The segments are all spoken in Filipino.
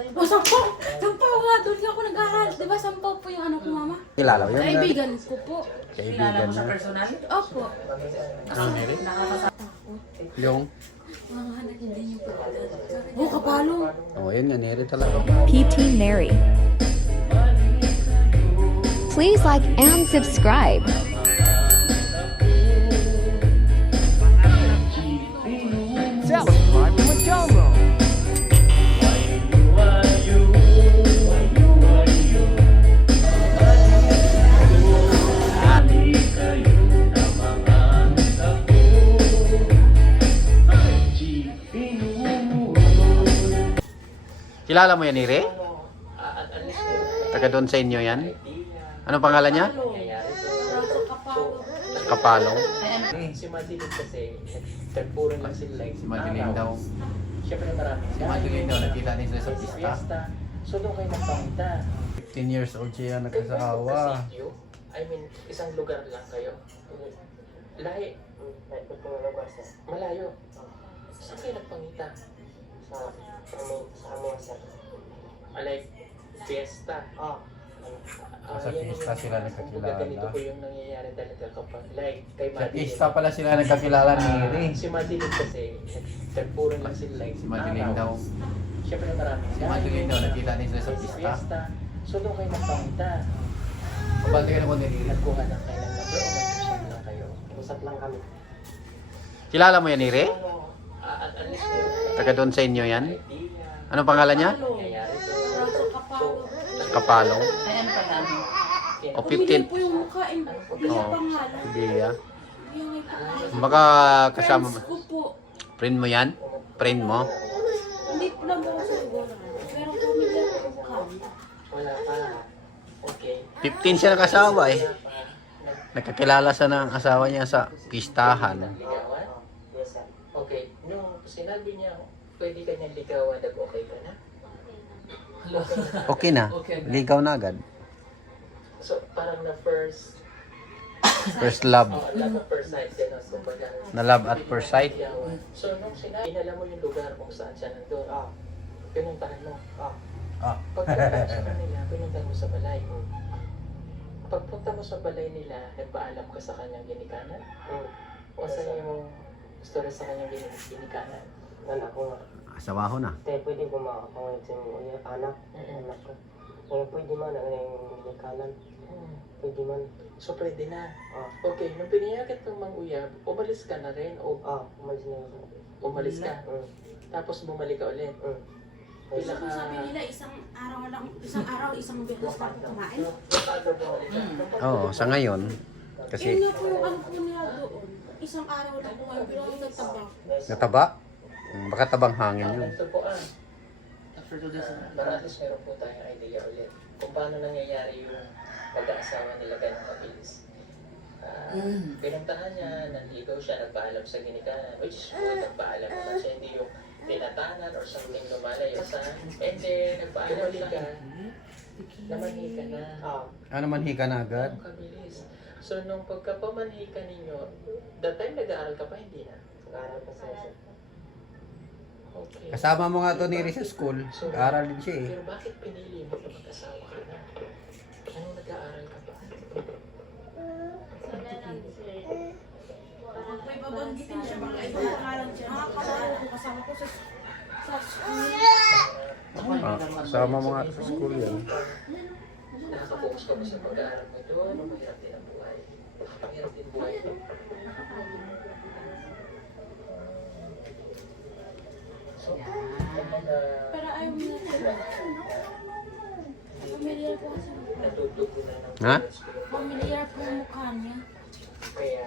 O, sampaw! Sampaw nga! Doon nga ako nag-aaral. Di ba sampaw po yung ano ko, mama? Kilala mo yun? Kaibigan ko po. Kaibigan mo sa na. personal? Opo. Yung? Mga anak hindi niyo po. Oh, kapalo. Oo, yun nga, Neri talaga. PT Neri. Please like and subscribe. Subscribe to my channel. Kilala mo yan, Neri? Taga doon sa inyo yan? Anong pangalan niya? Kapalong. Si Madeline kasi, nagtagpuran lang sila like Si Madeline daw. Siyempre marami. Si Madeline daw, nakita niya sila sa pista. So doon kayo nagpakita. 15 years old siya nagkasawa. I mean, isang lugar lang kayo. Lahi. Malayo. Saan kayo nagpangita? Sa Amosa. Like, fiesta. Sa pista sila nagkakilala. Ganito po yung nangyayari talaga kapag like, kay Sa Madeline. pista pala sila nagkakilala ni Neri. Si Madeline kasi, nagtagpuran lang sila like, Si Madeline daw. Siyempre marami. Si Madeline daw, nakita niya sila sa pista. So doon kayo nagpangita. Kabante ka na ko ni Neri. Nagkuha lang kayo ng number o nag-usap lang kayo? Usap lang kami. Kilala mo yan, Neri? At least may Taga doon sa inyo yan? idea. Anong pangalan niya? Nangyayari to. Kapalong. O Pumili 15. po yung mukha. Hindi Oo. pangalan. Biya. Hindi yung pangalan. Baka kasama mo. Friends ko po. Friend mo yan? Friend mo? Hindi po lang ako siguro. Pero pumili po yung mukha. Wala pa. Okay. 15 siya nakasawa eh. Nagkakilala sa ng asawa niya sa pistahan. Ligawan? Okay. Nung sinabi niya, pwede ka niyang ligawan, nag-okay ka na? Okay na. Ligaw na agad. So, parang na first, First love. love at first sight, gano'n. So, pagka, Na love at first sight. so, nung sinabi, inala mo yung lugar kung saan siya nandun. Pinuntahan mo. Pagpunta mo sa kanila, pinuntahan mo sa balay. Pagpunta mo sa balay nila, nagpaalam ka sa kanyang ginikanan? O sa yung gusto rin sa kanyang ginikanan? Anak ko nga. Asawaho na. Te, pwede ko makakawag sa mga anak. Anak ko. Kaya pwede man, ang yung kanan. Pwede man. So, pwede na. Ah, Okay, nung piniyakit ng manguyab, umalis ka na rin o umalis na ako. umalis ka. Tapos bumalik ka ulit. Pila Kung ka... sabi nila, isang araw, isang beses na po kumain. Paano bumalik ka? Oo, sa ngayon. Yun Kasi nga po yung ano po nila doon. Isang araw lang kumain, pero ang nagtaba. nataba. Baka tabang hangin yun. Ito po para at least meron po tayong idea ulit kung paano nangyayari yung pag-aasawa nila ganang mabilis. Pinuntahan niya, nanligaw siya, nagpaalam sa ginikanan, which is good, nagpaalam naman siya, hindi yung tinatanan or something lumalayo sa, and then nagpaalam siya, namanhika na. Ano man hika na agad? Ang kabilis. So, nung pagkapamanhika ninyo, that time nag-aaral ka pa, hindi na? Nag-aaral pa sa Okay. Kasama mo nga to ni Neri sa school. Aral din siya eh. Pero bakit pinili mo na mag-asawa ka na? Anong nag-aaral ka pa? Pag may babanggitin siya, mga ibang pangalan siya. Nakakawala ko kasama ko sa school. Kasama mo nga sa school yan. Nakaka-focus ka ba sa pag-aaral mo doon? Mahirap din ang buhay. Mahirap din buhay. So, Pero ayaw mo na. Familiar po kasi. natututo na ng Ha? Familiar po yung mukha niya. Kaya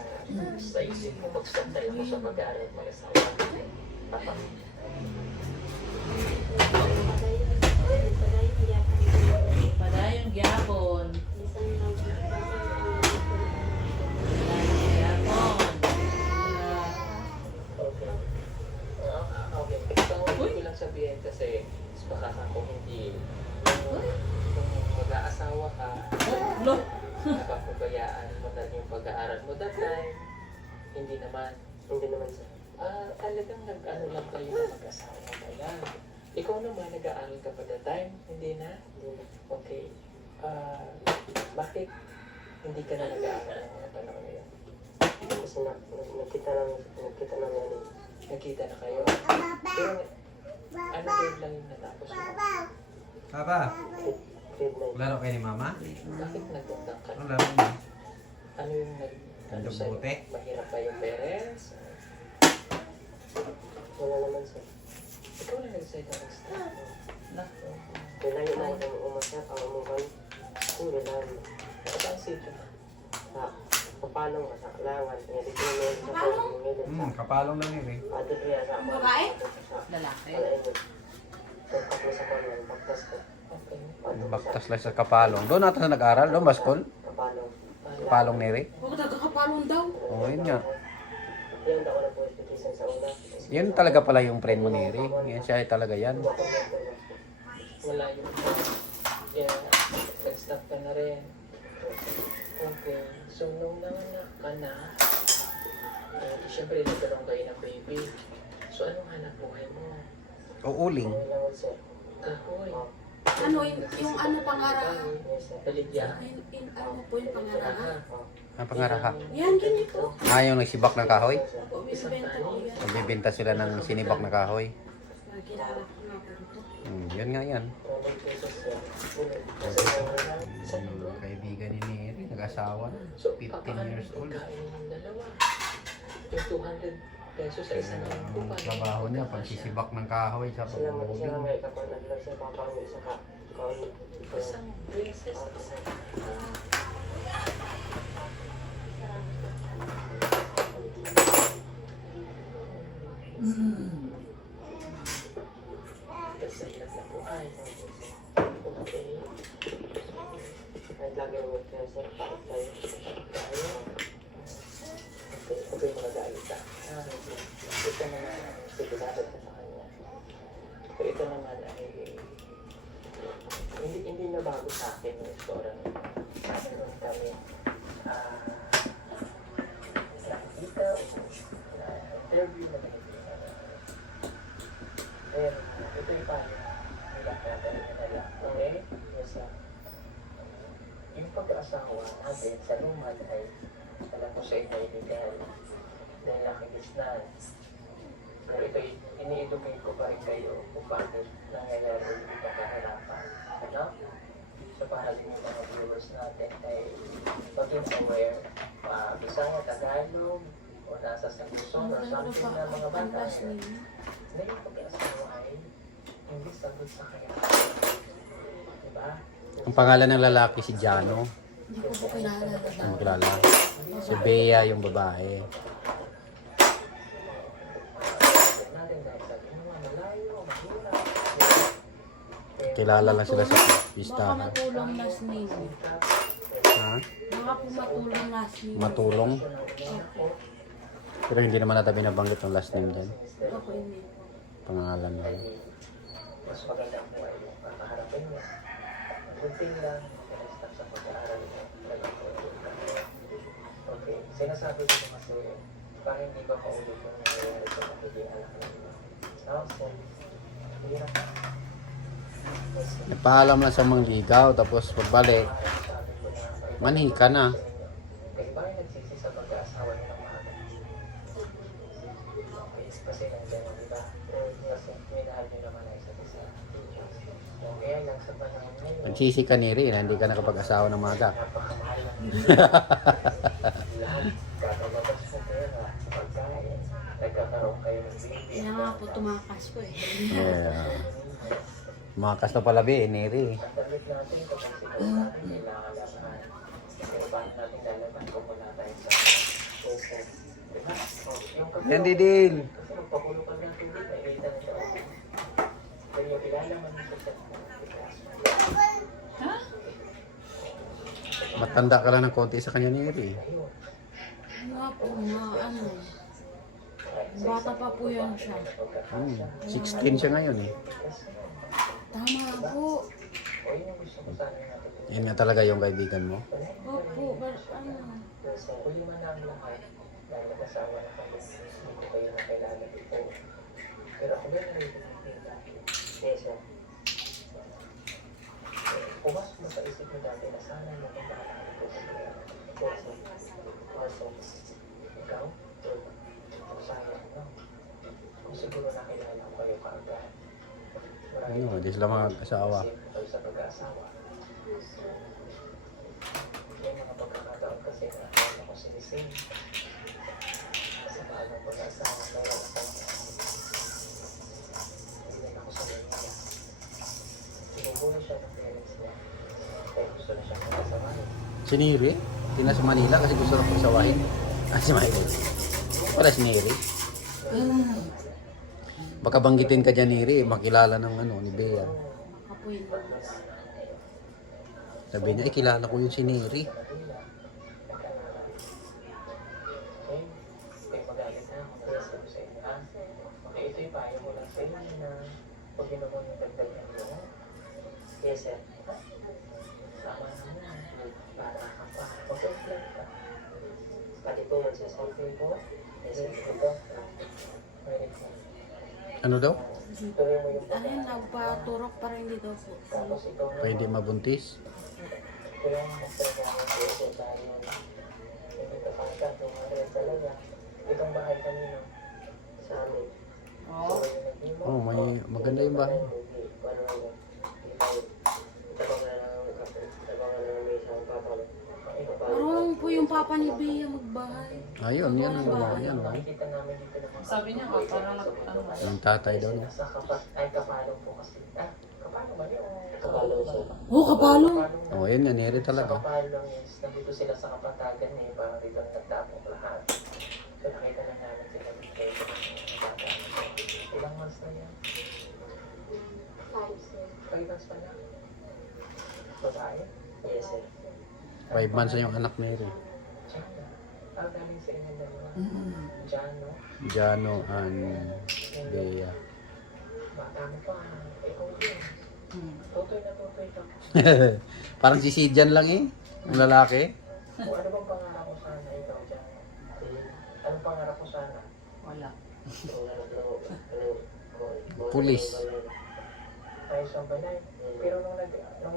sa isip mo, mag-stop tayo mo sa pag-aaral mag-asawa. Tama. Padayong gyapon. Padayong gyapon. Okay. Okay. So, hindi ko lang sabihin kasi baka kung hindi kung mag-aasawa ka, Lo. napapabayaan mo na yung pag-aaral mo that time. Hindi naman. Hindi naman sa Talagang nag-ano lang kayo na mag-asawa ka lang. Ikaw naman, nag-aaral ka pa that time? Hindi na? Okay. Bakit hindi ka na nag-aaral ng mga panahon na yun? Kasi nakita namin yan. Nagkita na kayo? Pero, ano grade lang yung natapos mo? Papa, Grade 9. laro kayo ni Mama? Bakit nagtutang ka? Ano laro niya? Ano yung ano sa'yo? Buti? Mahirap ba yung parents? Wala naman sir. Ikaw na nag-decide na mag-start. Kailangan na ako ng umasya, ang umukan. Kailangan. Ano ang sito mo? Papalong ka sa kalangan. Dito naman sa pamilya. Kapalong lang yun eh. Ate Priya sa Ang babae? Lalaki. Pagkaklo sa kalan, pagtas ko. Okay. Baktas lang sa kapalong. Doon natin na nag-aral, doon ba school? Kapalong. Kapalong ni Ray. Huwag nagkakapalong daw. Oo, yun nga. Yan daw na po education sa una. Yun talaga pala yung friend mo ni Ray. Yan siya talaga yan. Wala yung yeah, nag-stop ka na rin. Okay. So, nung nanganak ka na, siyempre nagkaroon kayo ng baby. So, anong hanap buhay mo? Uuling. Kailangan sir. Kahoy. Ano, yung ano pangarap? Baligya. Ano po yung pangarap? Ang pangaraha. Yan, ganito. Yung nagsibak ng kahoy. Opo, bibenta ko yan. Nagbibenta sila ng sinibak na kahoy. Kilala ko nga po ito. Yun nga yan. Isa na doon. Kaibigan ni Neri, nag-asawa na. So, 15 papaano years old. pagkain ng dalawa? Yung 200 pesos sa isang linggo. Ang trabaho niya, pagsisibak ng kahoy sa Sila pag-uuling. may kapatid lang siya, papang isa ka. Isang beses. Sa hirap na buhay. Okay. Kahit lagi naman kaya sir, bakit tayo? Okay, okay, magalit ka. Ito naman, sigurado ka sa kanya. So, ito naman ay hindi na bago sa akin yung istorya nito. Meron kami nakikita o na-interview na kaibigan. Pero, ito yung paano. Okay? Yes, sir. Yung pag-aasawa natin sa luman ay alam ko sa inyo ibigay dahil nakigisnan. Pero ito, ini-educate ko pa rin kayo kung bakit nangyayari yung pagkahirapan. Ano? So para din yung mga viewers natin ay maging aware, Bisaya, Tagalog, o nasa sa Luzon or something na mga bata. Na yung pag-aasawa ay hindi sagot sa kaya. Diba? Ang pangalan ng lalaki si Jano. Hindi ko po kilala. Ang makilala. Si Bea yung babae. Kilala lang sila sa Baka pistahan. matulong last name. Ha? Baka po matulong last name. Matulong. Pero hindi naman natin binabanggit ng last name dyan. Ako hindi. Pangalan lang. Mas maganda ang buhay mo. Makaharapin mo. Kunting lang. Stop sa pag-aaral mo. Okay. Sinasabi ko kasi para hindi ba paulit yung nangyayari sa magiging anak ninyo. Now, so, hindi na. Nagpaalam lang sa mangligaw, tapos pagbalik, manhi ka na. Kasi bakit nagsisi sa pag-aasawa niya ng maaga? Okay, kasi nandiyan, di ba? Kasi minahal niyo naman ang isa't isa. Kaya lang sa panahon ngayon, Nagsisi ka ni Rin, hindi ka nakapag-asawa ng maga. napakamahal ng lahat. Kakalabas mo pera, pagkain, nagkakaroon kayo ng baby. Kaya nga po tumakas po eh. Yeah. Makas na pala Be, Neri. Damit natin kapag siguro natin kailangan laman. Pero paano natin lalaman kung wala tayo sa opo? Diba? Yung kasi Yan din. kasi magpahulukan natin din, may ilita na siya. Pero yung ilalaman mo sa chat mo, Matanda ka lang ng konti sa kanya Neri. Nga po, ano. Bata pa po yan siya. 16 siya ngayon eh. Tama po. o yun yung gusto ko sana natin. Yan nga talaga yung kaibigan mo. Opo, ano. Huli man ang lahat, dahil nag-asawa na kayo, hindi ko kayo nakilala dito. Pero ako ba naririnig nila? Yes, sir. Pumasok mo sa isip mo dati na sana yung pagkakalala ko sa mga. Yes, sir. Also, ikaw, sayang, no? Kung siguro nakilala ko kayo kaagad. Ano, di sila mag-asawa. Sa pag-aasawa. May mga pagkakataon kasi na ako ko sinising. Sa bagong pag-aasawa, meron akong hindi ako sa Manila. Sinubuhay siya ng parents niya. Kaya gusto na siya magkasawahin. Si Neri? Tina sa Manila kasi gusto na pagsawahin. Ah, si Michael. Para si Neri. Baka banggitin ka dyan, Neri. Makilala ng ano, ni Bea. Kapoy. Sabi niya, kilala ko yung si Neri. Okay? Kaya magalit na ako. Kaya sabi sa inyo, ha? Okay, ito yung payo ko lang sa inyo na pag ginawa yung dagdagan mo. Yes, sir. Sama na mo. Para ka pa. Mag-offline ka. Pati po magsasabi po. Yes, sir. Ito. Pwede po. Ano daw? Tuloy mo yung Ano yun, nagpaturok para hindi daw po. tapos ikaw na. Pwede mabuntis? Kaya magtrabaho ko sa tayo. Hindi ka pagka tumarin talaga. Itong bahay kanino? Sa amin. Oo. Oh, may maganda yung bahay. Marunong po yung papa ni Bea magbahay. Ayun, yan. Yan, oh. Nakikita namin dito na mga Sabi niya, parang ano. Yung tatay daw niya. sa ay kapalong po kasi. Kapalong ba yun? Kapalong siya. Oh, kapalong. Oh, yun yan, Neri Sa talaga. kapalong is, nandito sila sa kapatagan eh, parang dito nagtapong lahat. So nakita na namin sila dito. Ilang months na yan? 5 months pa lang. Babae? Yes, sir. 5 months na yung anak ni Neri. Jana. Ang galing sa inyo dalawa. Jano. Jano and Bea. Bata mo pa. Ikaw din. Tutoy na tutoy ka. Parang si Sidjan lang eh. Yung lalaki. Kung ano bang pangarap ko sana ikaw, Jano? Anong pangarap ko sana? Wala. Pulis. Ayos ang balay. Pero nung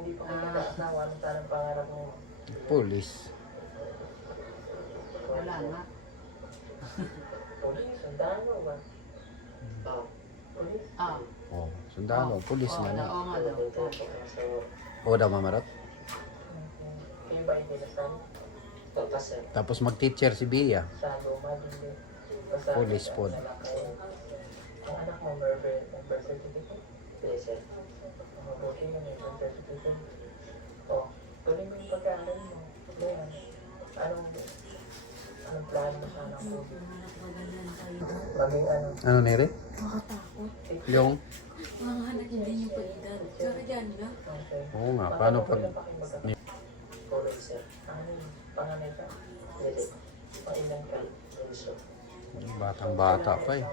hindi pa kita naasawa, anong sanang pangarap mo? Pulis. Wala nga. Pulis, sundalo ba? Pulis? Ah. Oh, sundalo. Pulis Oo, nga na. oo nga daw. O daw mamarot. Kayo ba yung pinasan? Papasal. Tapos mag-teacher si Bea. Sa luma din. Basta Police po. ang anak mo, may birth certificate? Yes, sir. Mabuti na may birth certificate. O, tuloy mo yung pag-aaral mo. Ayan. Anong plano mo sana po? Maging ano? Ano, Neri? Makatakot. Yung? Mga anak hindi niyo pa edad. Tsaka dyan na. Okay. Oo nga, paano pag... College, sir. Ano yun? Panganay ka? Hindi. Pailan ka? Bunso. Batang-bata pa eh.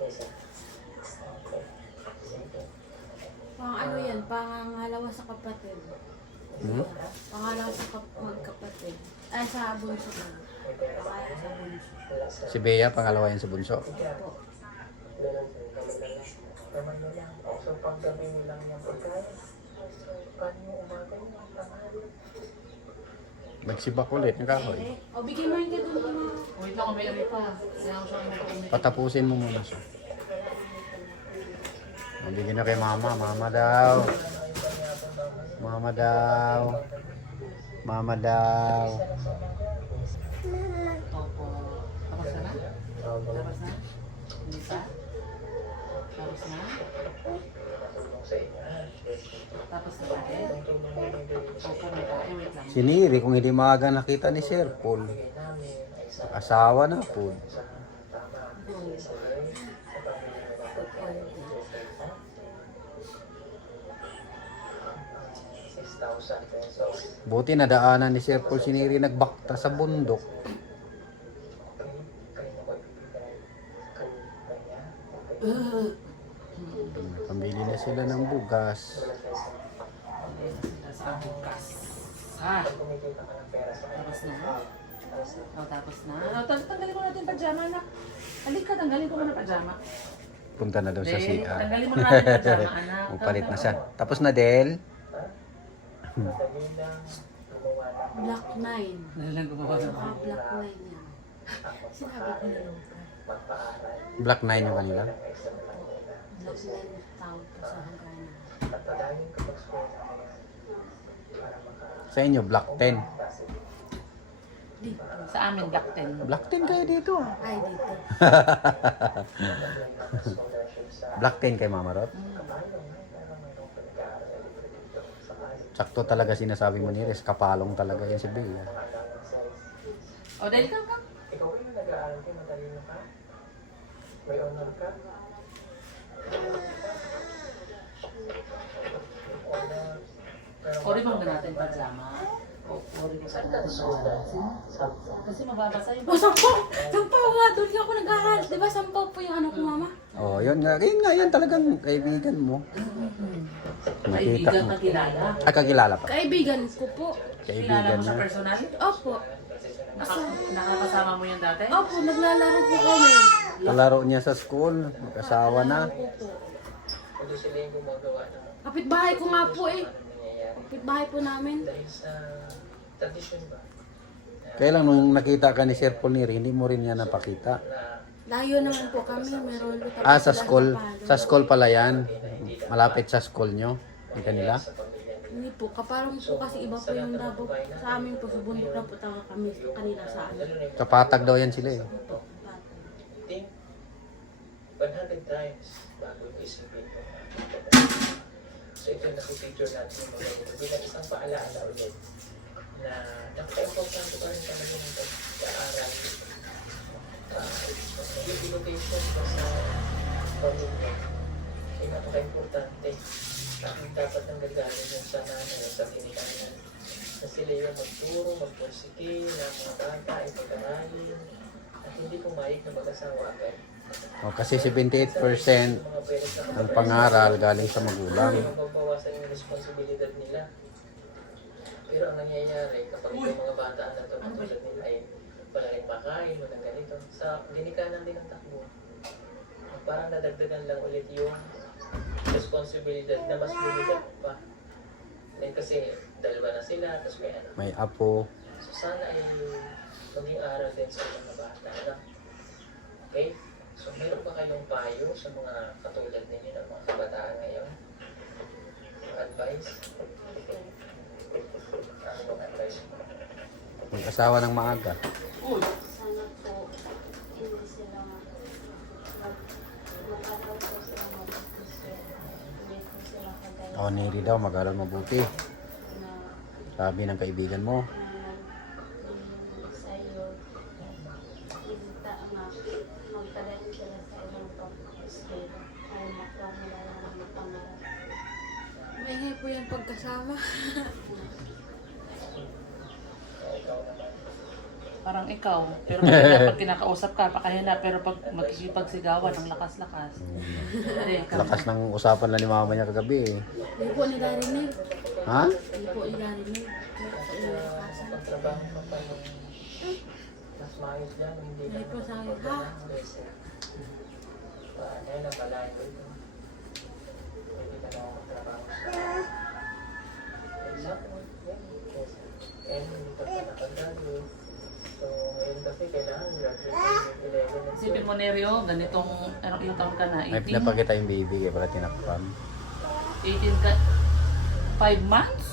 Yes, sir. Okay. Sige. Pang ano yan, pangangalawa sa kapatid. Hmm? Pangalawa sa magkapatid. Ay, sa bunso ko. Pangalawa sa bunso. Wala, sir. Si Bea, pangalawa yan sa bunso. Po. Meron, sir. Naman na lang. So, paggabi mo lang yung pagkain. Paano yung umaga yung tanghali? Nagsibak ulit ng kahoy. O, bigay mo yung gadon mo. Wait lang, may ari pa. Kailangan siya mag-umit. Patapusin mo muna siya. Mabigyan na kay mama. Mama daw. Mama daw. Mama daw. Opo. Tapos ka na? Tapos na? Hindi pa? Tapos na? Sa inyo, ha? Tapos na tayo? Opo, may tayo. Wait lang. Si Neri, kung hindi maaga nakita ni Sir Paul, asawa na po. Sa tama. Sa way. Sa pamilya na 6,000 pesos. Buti nadaanan ni Sir Paul si Neri nagbakta sa bundok. Kayo na ko ibibigay. Kanina. Pambili na sila ng bugas. Sa bukas. Ha? Pag kumikita ka ng pera sa Tapos na? O, tapos na. O, tanggalin ko natin yung pajama, anak. Halika, tanggalin ko muna pajama. punta na daw sa Del, CR. tanggalin mo na natin yung pajama, anak. Magpalit na siya. Tapos na, Del. Madali lang gumawa ng Black 9. Nalalang ko pa Black 9 yan. Sinabi ko na lang. magpaaral Black 9 yung kanila. ng exam pa nila. Black 9 tawag po sa hangganan. At padaling kapag school para maka Sa inyo, Black 10. Dito. Sa amin, Black 10. Black 10 kayo dito. Ay, dito. scholarship sa Black 10 kay Mama Rot. kapalong pero mayroong pinag-aaral na libre dito sa college. Sakto talaga sinasabi mo ni Res. Kapalong talaga yan si Bea. Kailangan sa O, Del, come, come. ikaw yung nag-aaral ka, matalino ka? May honor ka? Honor. Pero Ori bang natin pajama? Ori ko sa kasi mababasa yung Oh, sampaw! Sampaw nga! Doon ako nag-aaral. Di ba sampaw po yung ano ko, mama? Oh, yun nga. Yun nga, yan talagang kaibigan mo. Nakita kaibigan mo. na kilala. Ah, kakilala pa. Kaibigan ko po. Kilala Kaibigan mo sa niya. personal? Opo. Nakakasama mo yung dati? Opo, naglalaro po kami. Kalaro niya sa school. Mag-asawa na. Opo. Hindi sila yung gumagawa ng Kapitbahay ko nga po eh. ano nangyayari. Kapitbahay po namin. Dahil sa tradisyon ba? Kaya lang nung nakita ka ni Sir Polniri, hindi mo rin niya napakita. Na Layo naman po kami. Meron po Ah, sa school. Sa school pala yan. Malapit sa school nyo. Yung kanila. sa pamilya nila. Hindi po. Kaparang po kasi iba po yung Davao. Sa amin po, sa bundok na po tawa kami. Kanila sa amin. Lalo na yung Kapatag daw yan sila eh. Opo. think 100 times bago isipin ko. So ito yung nakipicture natin yung mga ito. Bilang isang paalaala ulit na napaka-importante pa rin talaga ng pag-aaral. Yung education ko sa pamilya ay napaka-importante. Ang dapat ang gagawin yung sa nanay at sa kinikanan na sila yung magturo, magpursige ng mga bata ay pag-aralin at hindi pumayag na mag-asawa agad. O, kasi 78% ng pangaral galing sa magulang. Mababawasan yung responsibilidad nila. Pero ang nangyayari kapag yung mga bata na ito tulad nila ay wala rin makain, walang ganito. Sa ginikanan din ang takbo. Parang nadagdagan lang ulit yung responsibilidad na mas bumigat pa. Eh, kasi dalawa na sila, tapos may anak. May apo. So sana ay maging aral din sa mga bata. No? Okay? So meron ba kayong payo sa mga katulad ninyo ng mga kabataan ngayon? Advice? Ano bang advice mo? Mag-asawa ng maaga. Sana po, hindi sila mag-aral po sila mag-kasi. Hindi po sila kagaya O, Neri daw, mag-aral mabuti. na Sabi ng kaibigan mo. sa'yo. Kita nga, magtagal sila sa ibang pag-skill. Ay, makuha nila lang ang pangarap. May po yung pagkasama. Ikaw naman. Parang ikaw. Pero pag kinakausap ka, pakahina. Pero pag magkikipagsigawan, ang lakas-lakas. Hindi, Lakas ng usapan lang ni mama niya kagabi eh. Hindi po nilarinig. Ha? Hindi po nilarinig. Pagtrabaho pa pa yung mas maayos yan, hindi Hindi po sa akin, ha? Ngayon ang malayo ito. Hindi na lang ako magtrabaho sa example. Yes. And hindi pa pa nakagalo. So ngayon kasi kailangan graduate yung 11 and Isipin mo, Nerio, ganitong, anong ilang taon ka na? May 18? pinapakita yung baby kaya pala tinakpan. 18 ka? 5 months?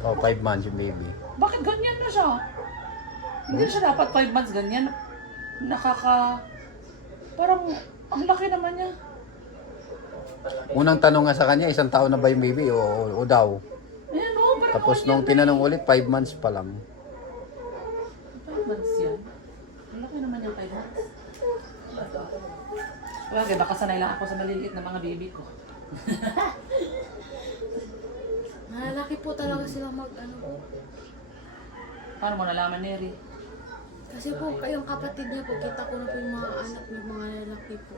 Oh, 5 months yung baby. Bakit ganyan na siya? Hindi na siya dapat 5 months ganyan. Parang, ang laki naman niya. Unang tanong nga sa kanya, 1 taon na ba yung baby? O daw. Ayan o, parang Tapos nung tinanong ulit, 5 months pa lang. 5 months yan. Ang laki naman yung 5 months. Well, baka sanay lang ako sa maliliit na mga baby ko. Malalaki po talaga sila mag-ano. Paano mo nalaman, Neri? Kasi po kayong kapatid niya po, kita ko na po yung mga anak niya, mga lalaki po.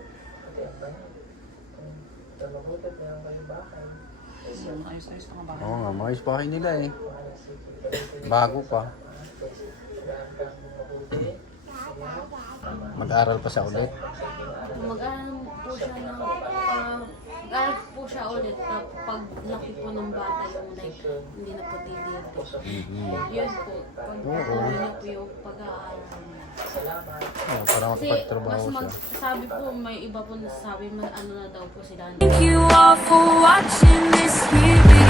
Mabutot na lang kayo bahay. Ayos-ayos pa nga ba? Oo nga, maayos bahay nila eh. Bago pa. Mabuti. Mag-aral pa siya ulit. Mag-aral po po siya ng mag-aral po siya ulit pag laki po ng bata yung like hindi na po didiri. Yun po, pag tuloy na po yung pag-aaral niya. Para Kasi makapagtrabaho mas siya. sabi po, may iba po nasasabi ano na daw po sila. Thank you all for watching this video.